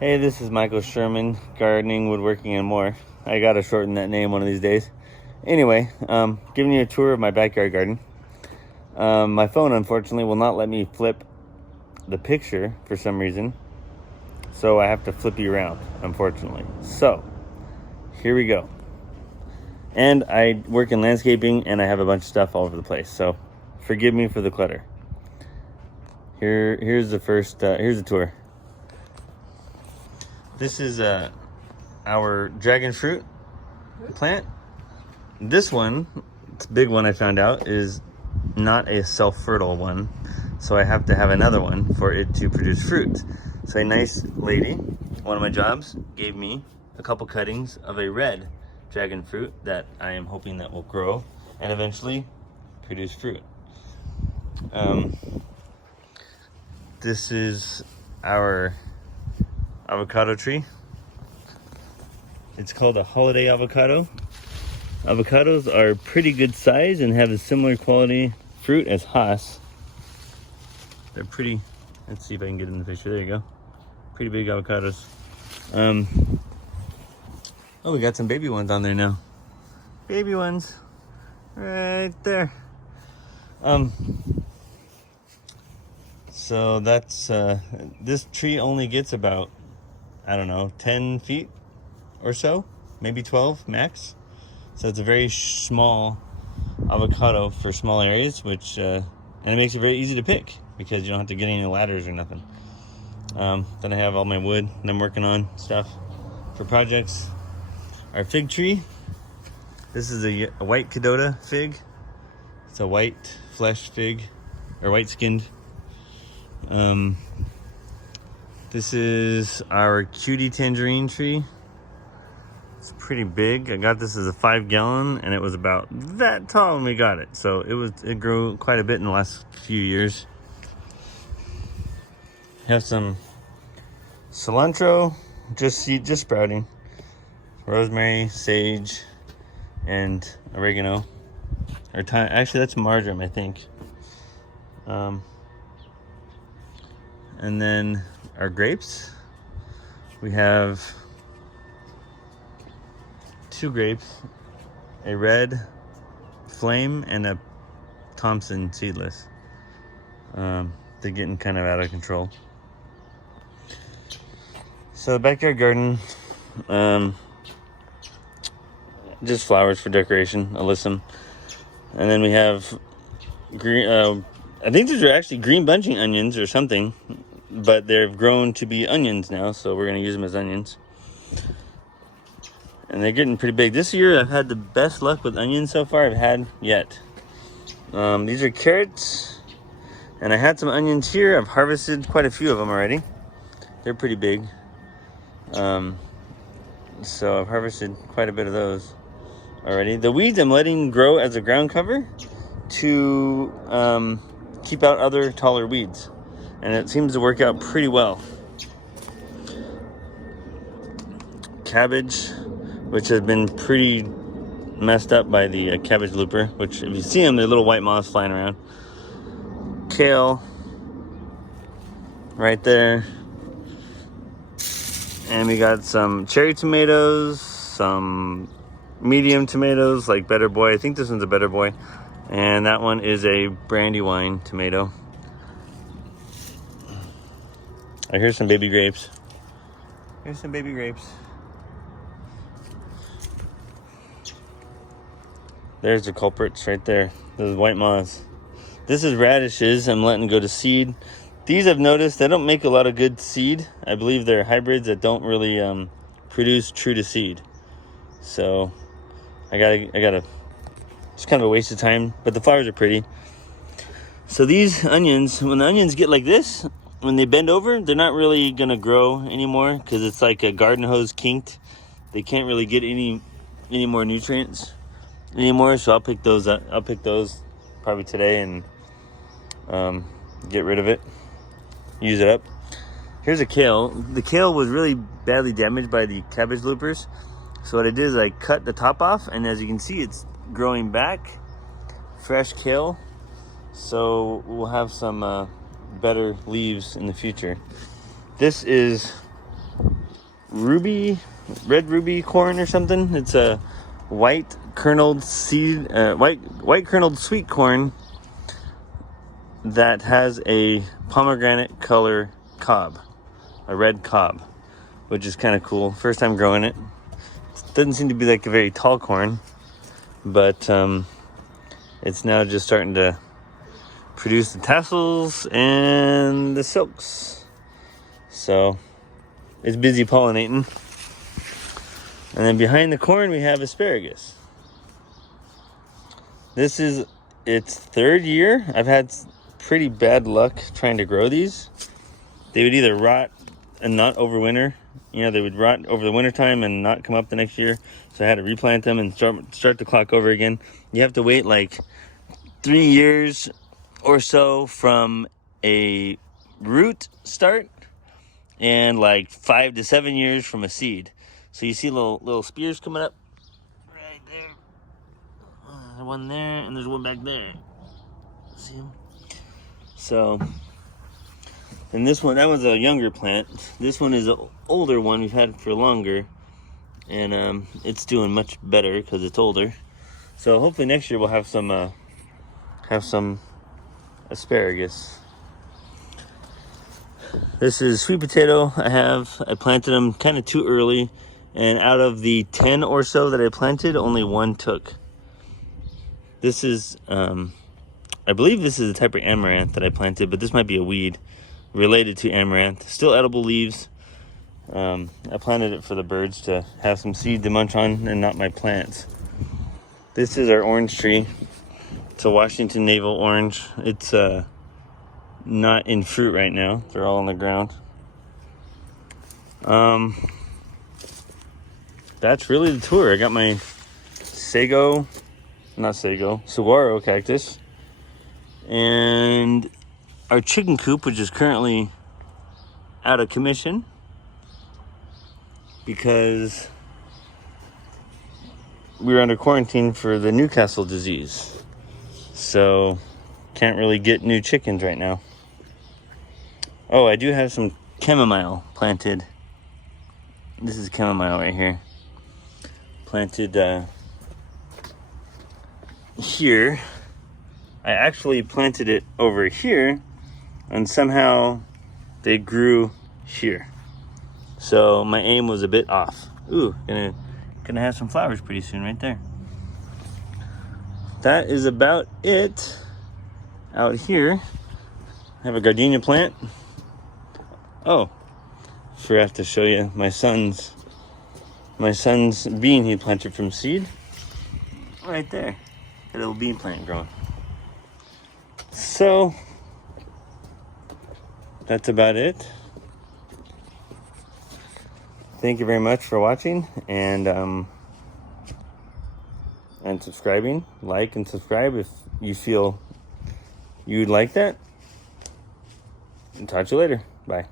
Hey, this is Michael Sherman, gardening, woodworking, and more. I gotta shorten that name one of these days. Anyway, giving you a tour of my backyard garden. My phone, unfortunately, will not let me flip the picture for some reason. So I have to flip you around, unfortunately. So, here we go. And I work in landscaping, and I have a bunch of stuff all over the place. So, forgive me for the clutter. Here's the first, here's the tour. This is our dragon fruit plant. This one, it's a big one I found out, is not a self-fertile one. So I have to have another one for it to produce fruit. So a nice lady, one of my jobs, gave me a couple cuttings of a red dragon fruit that I am hoping that will grow and eventually produce fruit. This is our avocado tree. It's called a holiday avocado. Avocados are pretty good size and have a similar quality fruit as Hass. They're pretty, let's see if I can get in the picture. There you go. Pretty big avocados. Oh, we got some baby ones on there now. Baby ones right there. So that's this tree only gets about, I don't know, 10 feet or so, maybe 12 max. So it's a very small avocado for small areas, which and it makes it very easy to pick because you don't have to get any ladders or nothing. Then I have all my wood and I'm working on stuff for projects. Our fig tree. This is a white Cadota fig. It's a white flesh fig, or white skinned. This is our cutie tangerine tree. It's pretty big. I got this as a 5-gallon and it was about that tall when we got it. So it grew quite a bit in the last few years. Have some cilantro, just sprouting. Rosemary, sage, and oregano. Or thyme. Actually, that's marjoram, I think. And then our grapes. We have 2 grapes, a red flame and a Thompson seedless. They're getting kind of out of control. So the backyard garden, just flowers for decoration, alyssum. And then we have green, I think these are actually green bunching onions or something, but they've grown to be onions now, so we're gonna use them as onions. And they're getting pretty big. This year I've had the best luck with onions so far I've had yet. These are carrots, and I had some onions here. I've harvested quite a few of them already. They're pretty big. So I've harvested quite a bit of those already. The weeds I'm letting grow as a ground cover to keep out other taller weeds. And it seems to work out pretty well. Cabbage, which has been pretty messed up by the cabbage looper, which if you see them, they're little white moths flying around. Kale, right there. And we got some cherry tomatoes, some medium tomatoes like Better Boy. I think this one's a Better Boy. And that one is a Brandywine tomato. Here's some baby grapes. Here's some baby grapes. There's the culprits right there. Those white moths. This is radishes. I'm letting go to seed. These I've noticed, they don't make a lot of good seed. I believe they're hybrids that don't really produce true to seed. So I gotta, it's kind of a waste of time, but the flowers are pretty. So these onions, when the onions get like this, when they bend over, they're not really gonna grow anymore because it's like a garden hose kinked. They can't really get any more nutrients anymore. So I'll pick those up. I'll pick those probably today and get rid of it, use it up. Here's a kale. The kale was really badly damaged by the cabbage loopers. So what I did is I cut the top off, and as you can see, it's growing back, fresh kale. So we'll have some better leaves in the future. This is red ruby corn or something. It's a white kerneled seed, white kerneled sweet corn that has a pomegranate color cob, a red cob, which is kind of cool. First time growing it. Doesn't seem to be like a very tall corn, but it's now just starting to produce the tassels and the silks. So it's busy pollinating. And then behind the corn we have asparagus. This is its third year. I've had pretty bad luck trying to grow these. They would either rot and not overwinter. You know, they would rot over the winter time and not come up the next year. So I had to replant them and start the clock over again. You have to wait like 3 years or so from a root start, and like 5 to 7 years from a seed. So you see little spears coming up right there. There's one there, and there's one back there. See them? So, and this one, that one's a younger plant. This one is an older one. We've had it for longer, and it's doing much better because it's older. So hopefully next year we'll have some asparagus. This is sweet potato. I planted them kind of too early, and out of the 10 or so that I planted, only one took. This is, I believe this is a type of amaranth that I planted, but this might be a weed related to amaranth. Still edible leaves. I planted it for the birds to have some seed to munch on and not my plants. This is our orange tree. It's a Washington navel orange. It's not in fruit right now. They're all on the ground. That's really the tour. I got my saguaro cactus, and our chicken coop, which is currently out of commission because we were under quarantine for the Newcastle disease. So can't really get new chickens right now. Oh, I do have some chamomile planted. This is chamomile right here. Planted here. I actually planted it over here, and somehow they grew here. So my aim was a bit off. Ooh, gonna have some flowers pretty soon right there. That is about it out here. I have a gardenia plant. Oh, forgot to show you my son's bean he planted from seed. Right there. A little bean plant growing. So that's about it. Thank you very much for watching and subscribing. Like and subscribe if you feel you'd like that. And talk to you later. Bye.